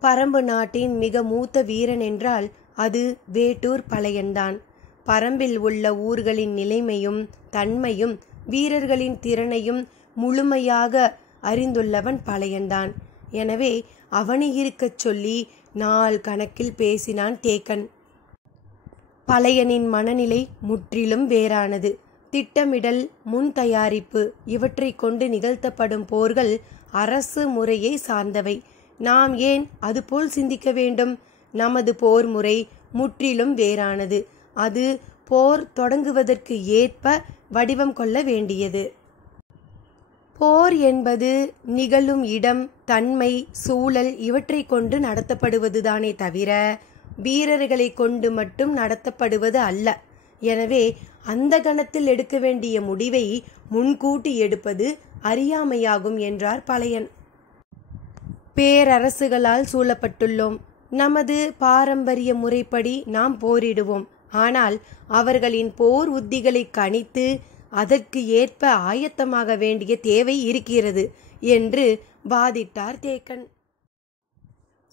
பரம்பு நாட்டின் மிக மூத்த வீரன் என்றால் அது வேட்டூர் பழையன்தான். பரம்பில் உள்ள ஊர்களின் நிலைமையும் தன்மையும் வீரர்களின் திறனையும் முழுமையாக அறிந்துள்ளவன் பழையன்தான். எனவே அவனை இருக்கச் சொல்லி நாள் கணக்கில் பேசினான் தேக்கன். பழையனின் மனநிலை முற்றிலும் வேறானது. திட்டமிடல், முன் தயாரிப்பு இவற்றை கொண்டு நிகழ்த்தப்படும் போர்கள் அரசு முறையை சார்ந்தவை. நாம் ஏன் அதுபோல் சிந்திக்க வேண்டும்? நமது போர் முறை முற்றிலும் வேறானது. அது போர் தொடங்குவதற்கு ஏற்ப வடிவம் கொள்ள வேண்டியது. போர் என்பது நிகழும் இடம், தன்மை, சூழல் இவற்றை கொண்டு நடத்தப்படுவதுதானே தவிர வீரர்களை கொண்டு மட்டும் நடத்தப்படுவது அல்ல. எனவே அந்த கணத்தில் எடுக்க வேண்டிய முடிவை முன்கூட்டி எடுப்பது அறியாமையாகும் என்றார் பழையன். பேரரசுகளால் சூழப்பட்டுள்ளோம். நமது பாரம்பரிய முறைப்படி நாம் போரிடுவோம். ஆனால் அவர்களின் போர் உத்திகளை கணித்து அதற்கு ஏற்ப ஆயத்தமாக வேண்டிய தேவை இருக்கிறது என்று வாதிட்டார் தேக்கன்.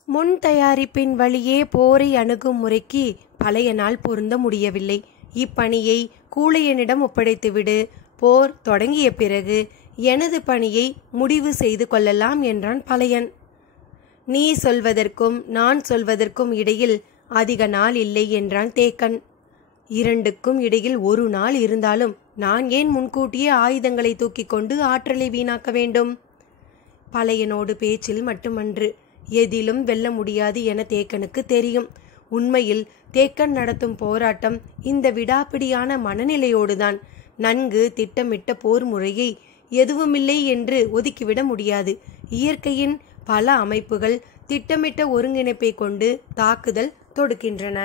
முன் தயாரிப்பின் வழியே போரை அணுகும் முறைக்கு பழைய நாள் பொருந்த முடியவில்லை. இப்பணியை கூழையனிடம் ஒப்படைத்துவிடு. போர் தொடங்கிய பிறகு எனது பணியை முடிவு செய்து கொள்ளலாம் என்றான் பழையன். நீ சொல்வதற்கும் நான் சொல்வதற்கும் இடையில் அதிக நாள் இல்லை என்றான் தேக்கன். இரண்டுக்கும் இடையில் ஒரு நாள் இருந்தாலும் நான் ஏன் முன்கூட்டியே ஆயுதங்களை தூக்கி கொண்டு ஆற்றலை வீணாக்க வேண்டும்? பழையனோடு பேச்சில் மட்டுமன்று, எதிலும் வெல்ல முடியாது என தேக்கனுக்கு தெரியும். உண்மையில் தேக்கன் நடத்தும் போராட்டம் இந்த விடாப்பிடியான மனநிலையோடுதான். நன்கு திட்டமிட்ட போர் முறையை எதுவுமில்லை என்று ஒதுக்கிவிட முடியாது. இயற்கையின் பல அமைப்புகள் திட்டமிட்ட ஒருங்கிணைப்பை கொண்டு தாக்குதல் தொடுக்கின்றன.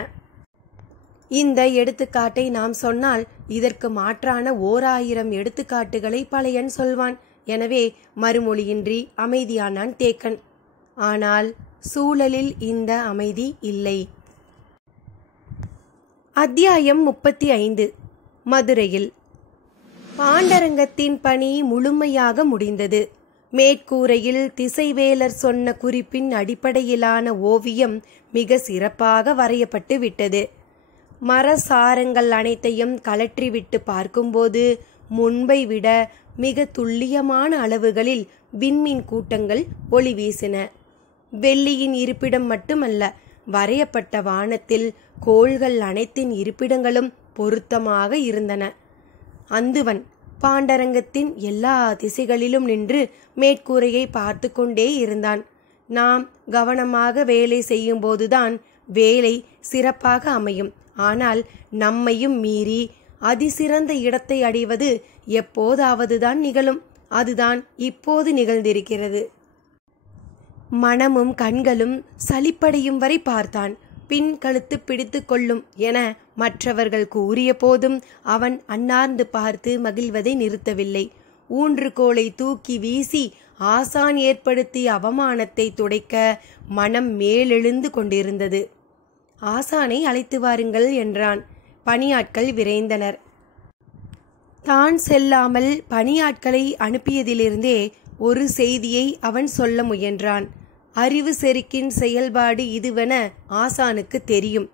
இந்த எடுத்துக்காட்டை நாம் சொன்னால் இதற்கு மாற்றான 1000 எடுத்துக்காட்டுகளை பழையன் சொல்வான். எனவே மறுமொழியின்றி அமைதியானான் தேக்கன். ஆனால் சூழலில் இந்த அமைதி இல்லை. அத்தியாயம் 35. மதுரையில் பாண்டரங்கத்தின் பணி முழுமையாக முடிந்தது. மேற்கூரையில் திசைவேலர் சொன்ன குறிப்பின் அடிப்படையிலான ஓவியம் மிக சிறப்பாக வரையப்பட்டு விட்டது. மரசாரங்கள் அனைத்தையும் கலற்றிவிட்டு பார்க்கும்போது முன்பை விட மிக துல்லியமான அளவுகளில் விண்மீன் கூட்டங்கள் ஒளி வீசின. வெள்ளியின் இருப்பிடம் மட்டுமல்ல, வரையப்பட்ட வானத்தில் கோள்கள் அனைத்தின் இருப்பிடங்களும் பொருத்தமாக இருந்தன. அந்துவன் பாண்டரங்கத்தின் எல்லா திசைகளிலும் நின்று மேற்கூரையை பார்த்து கொண்டே இருந்தான். நாம் கவனமாக வேலை செய்யும்போதுதான் வேலை சிறப்பாக அமையும். ஆனால் நம்மையும் மீறி அதிசிறந்த இடத்தை அடைவது எப்போதாவதுதான் நிகழும். அதுதான் இப்போது நிகழ்ந்திருக்கிறது. மனமும் கண்களும் சலிப்படையும் வரை பார்த்தான். பின் கழுத்து பிடித்து கொள்ளும் என மற்றவர்கள் கூறிய போதும் அவன் அன்னார்ந்து பார்த்து மகிழ்வதை நிறுத்தவில்லை. ஊன்றுகோலை தூக்கி வீசி ஆசான் ஏற்படுத்திய அவமானத்தை துடைக்க மனம் மேலெழுந்து கொண்டிருந்தது. ஆசானை அழைத்து வாருங்கள் என்றான். பணியாட்கள் விரைந்தனர். தான் செல்லாமல் பணியாட்களை அனுப்பியதிலிருந்தே ஒரு செய்தியை அவன் சொல்ல முயன்றான். அறிவு செருக்கின் செயல்பாடு இதுவென ஆசானுக்கு தெரியும்.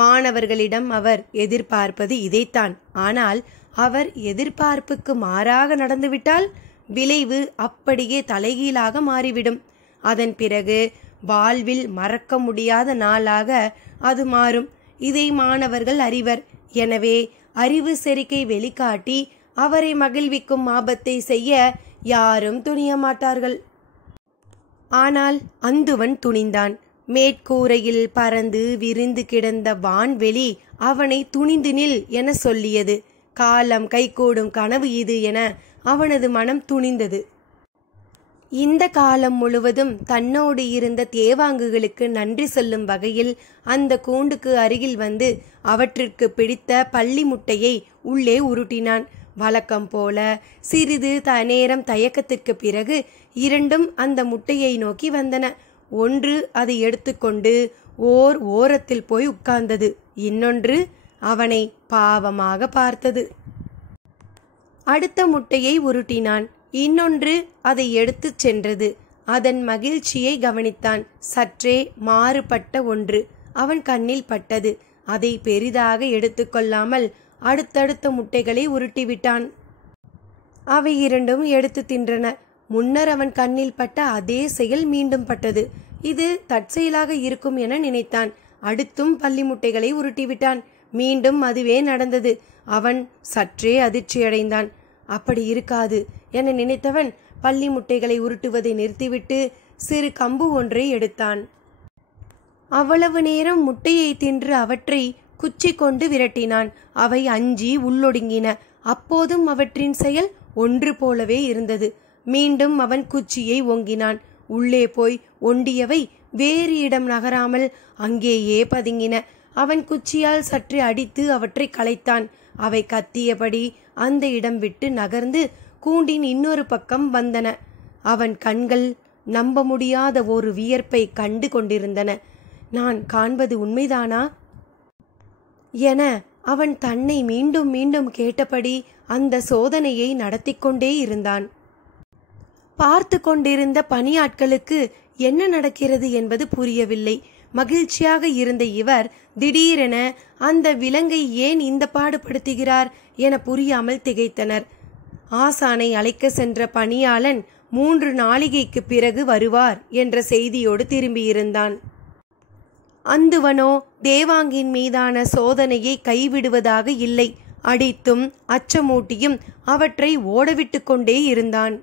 மாணவர்களிடம் அவர் எதிர்பார்ப்பது இதைத்தான். ஆனால் அவர் எதிர்பார்ப்புக்கு மாறாக நடந்துவிட்டால் விளைவு அப்படியே தலைகீழாக மாறிவிடும். அதன் பிறகு வாழ்வில் மறக்க முடியாத நாளாக அது மாறும். இதை மாணவர்கள் அறிவர். எனவே அறிவு செருக்கை வெளிக்காட்டி அவரை மகிழ்விக்கும் ஆபத்தை செய்ய யாரும் துணிய மாட்டார்கள். ஆனால் அந்துவன் துணிந்தான். மேற்கூரையில் பறந்து விரிந்து கிடந்த வான்வெளி அவனை துணிந்து நில் என சொல்லியது. காலம் கைகூடும் கனவு இது என அவனது மனம் துணிந்தது. இந்த காலம் முழுவதும் தன்னோடு இருந்த தேவாங்குகளுக்கு நன்றி சொல்லும் வகையில் அந்த கூண்டுக்கு அருகில் வந்து அவற்றிற்கு பிடித்த பள்ளி முட்டையை உள்ளே உருட்டினான். வழக்கம் போல சிறிது நேரம் தயக்கத்திற்கு பிறகு இரண்டும் அந்த முட்டையை நோக்கி வந்தன. ஒன்று அதை எடுத்துக்கொண்டு ஓரத்தில் போய் உட்கார்ந்தது. இன்னொன்று அவனை பாவமாக பார்த்தது. அடுத்த முட்டையை உருட்டினான். இன்னொன்று அதை எடுத்துச் சென்றது. அதன் மகிழ்ச்சியை கவனித்தான். சற்றே மாறுபட்ட ஒன்று அவன் கண்ணில் பட்டது. அதை பெரிதாக எடுத்துக்கொள்ளாமல் அடுத்தடுத்த முட்டைகளை உருட்டிவிட்டான். அவை இரண்டும் எடுத்து தின்றன. முன்னர் அவன் கண்ணில் பட்ட அதே செயல் மீண்டும் பட்டது. இது தற்செயலாக இருக்கும் என நினைத்தான். அடுத்தும் பள்ளி முட்டைகளை உருட்டிவிட்டான். மீண்டும் அதுவே நடந்தது. அவன் சற்றே அதிர்ச்சியடைந்தான். அப்படி இருக்காது என நினைத்தவன் பள்ளி முட்டைகளை உருட்டுவதை நிறுத்திவிட்டு சிறு கம்பு ஒன்றை எடுத்தான். அவ்வளவு நேரம் முட்டையை தின்று அவற்றை குச்சி கொண்டு விரட்டினான். அவை அஞ்சி உள்ளொடுங்கின. அப்போதும் அவற்றின் செயல் ஒன்று போலவே இருந்தது. மீண்டும் அவன் குச்சியை ஓங்கினான். உள்ளே போய் ஒண்டியவை வேறு இடம் நகராமல் அங்கேயே பதுங்கின. அவன் குச்சியால் சற்று அடித்து அவற்றை கலைத்தான். அவை கத்தியபடி அந்த இடம் விட்டு நகர்ந்து கூண்டின் இன்னொரு பக்கம் வந்தன. அவன் கண்கள் நம்ப முடியாத ஒரு வியர்ப்பை கண்டு கொண்டிருந்தன. நான் காண்பது உண்மைதானா என அவன் தன்னை மீண்டும் மீண்டும் கேட்டபடி அந்த சோதனையை நடத்தி கொண்டே இருந்தான். பார்த்து கொண்டிருந்த பணியாட்களுக்கு என்ன நடக்கிறது என்பது புரியவில்லை. மகிழ்ச்சியாக இருந்த இவர் திடீரென அந்த விலங்கை ஏன் இந்த பாடுபடுத்துகிறார் என புரியாமல் திகைத்தனர். ஆசானை அழைக்க சென்ற பணியாளன் 3 நாளிகைக்கு பிறகு வருவார் என்ற செய்தியோடு திரும்பியிருந்தான். அந்துவனோ தேவாங்கின் மீதான சோதனையை கைவிடுவதாக இல்லை. அடித்தும் அச்சமூட்டியும் அவற்றை ஓடவிட்டு கொண்டே இருந்தான்.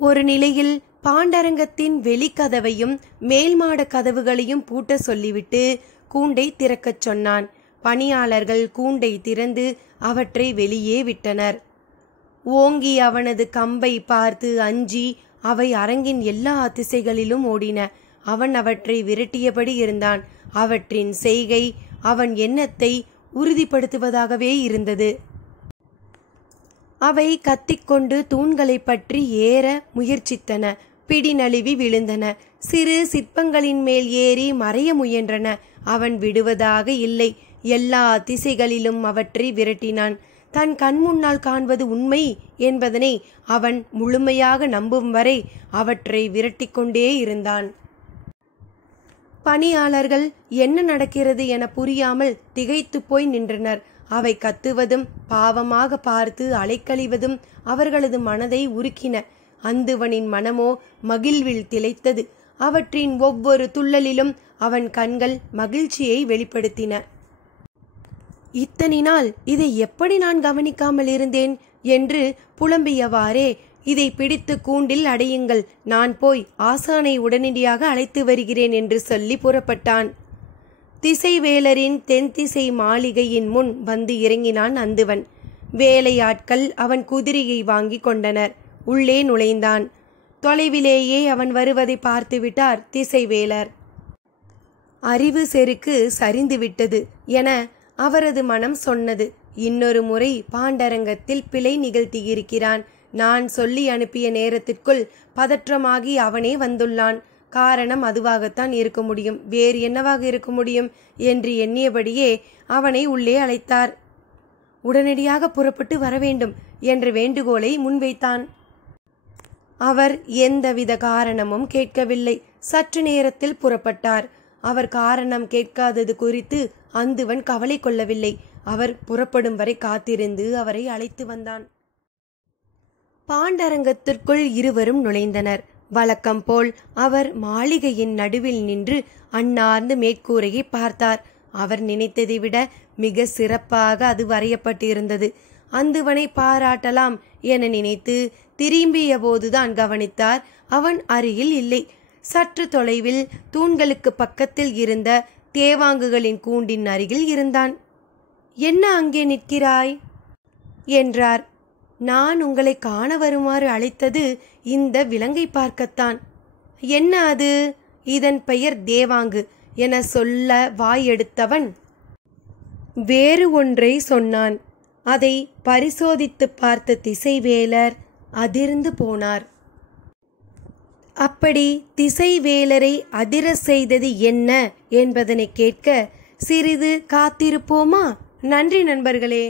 ஒரு நிலையில் பாண்டரங்கத்தின் வெளிக்கதவையும் மேல்மாட கதவுகளையும் பூட்ட சொல்லிவிட்டு கூண்டை திறக்கச் சொன்னான். பணியாளர்கள் கூண்டை திறந்து அவற்றை வெளியே விட்டனர். ஓங்கி அவனது கம்பை பார்த்து அஞ்சி அவை அரங்கின் எல்லா திசைகளிலும் ஓடின. அவன் அவற்றை விரட்டியபடி இருந்தான். அவற்றின் செய்கை அவன் எண்ணத்தை உறுதிப்படுத்துவதாகவே இருந்தது. அவை கத்திக்கொண்டு தூண்களை பற்றி ஏற முயற்சித்தன. பிடி நழுவி விழுந்தன. சிறு சிற்பங்களின் மேல் ஏறி மறைய முயன்றன. அவன் விடுவதாக இல்லை. எல்லா திசைகளிலும் அவற்றை விரட்டினான். தன் கண்முன்னால் காண்பது உண்மை என்பதனை அவன் முழுமையாக நம்பும் வரை அவற்றை விரட்டி கொண்டே இருந்தான். பணியாளர்கள் என்ன நடக்கிறது என புரியாமல் திகைத்து போய் நின்றனர். அவை கத்துவதும் பாவமாக பார்த்து அலைக்கழிவதும் அவர்களது மனதை உருக்கின. அந்துவனின் மனமோ மகிழ்வில் திளைத்தது. அவற்றின் ஒவ்வொரு துள்ளலிலும் அவன் கண்கள் மகிழ்ச்சியை வெளிப்படுத்தின. இத்தனை நாள் இதை எப்படி நான் கவனிக்காமல் இருந்தேன் என்று புலம்பியவாறே, இதை பிடித்து கூண்டில் அடையுங்கள், நான் போய் ஆசானை உடனடியாக அழைத்து வருகிறேன் என்று சொல்லி புறப்பட்டான். திசைவேலரின் தென் திசை மாளிகையின் முன் வந்து இறங்கினான் அந்துவன். வேலையாட்கள் அவன் குதிரையை வாங்கி கொண்டனர். உள்ளே நுழைந்தான். தொலைவிலேயே அவன் வருவதை பார்த்துவிட்டார் திசைவேலர். அறிவு செருக்கு சரிந்துவிட்டது என அவரது மனம் சொன்னது. இன்னொரு முறை பாண்டரங்கத்தில் பிழை நிகழ்த்தியிருக்கிறான். நான் சொல்லி அனுப்பிய நேரத்திற்குள் பதற்றமாகி அவனே வந்துள்ளான். காரணம் அதுவாகத்தான் இருக்க முடியும், வேறு என்னவாக இருக்க முடியும் என்று எண்ணியபடியே அவனை உள்ளே அழைத்தார். உடனடியாக புறப்பட்டு வர வேண்டும் என்ற வேண்டுகோளை முன்வைத்தான். அவர் எந்தவித காரணமும் கேட்கவில்லை. சற்று நேரத்தில் புறப்பட்டார். அவர் காரணம் கேட்காதது குறித்து அந்துவன் கவலை கொள்ளவில்லை. அவர் புறப்படும் வரை காத்திருந்து அவரை அழைத்து வந்தான். பாண்டரங்கத்திற்குள் இருவரும் நுழைந்தனர். வழக்கம் போல் அவர் மாளிகையின் நடுவில் நின்று அண்ணார்ந்து மேற்கூரையை பார்த்தார். அவர் நினைத்ததை விட மிக சிறப்பாக அது வரையப்பட்டிருந்தது. அந்துவனை பாராட்டலாம் என நினைத்து திரும்பிய போதுதான் கவனித்தார், அவன் அருகில் இல்லை. சற்று தொலைவில் தூண்களுக்கு பக்கத்தில் இருந்த தேவாங்குகளின் கூண்டின் அருகில் இருந்தான். என்ன அங்கே நிற்கிறாய் என்றார். நான் உங்களை காண வருமாறு அழைத்தது இந்த விலங்கை பார்க்கத்தான். என்ன அது? இதன் பெயர் தேவாங்கு என சொல்ல வாயெடுத்தவன் வேறு ஒன்றை சொன்னான். அதை பரிசோதித்து பார்த்த திசைவேலர் அதிர்ந்து போனார். அப்படி திசைவேலரை அதிர செய்தது என்ன என்பதனை கேட்க சிறிது காத்திருப்போமா? நன்றி நண்பர்களே.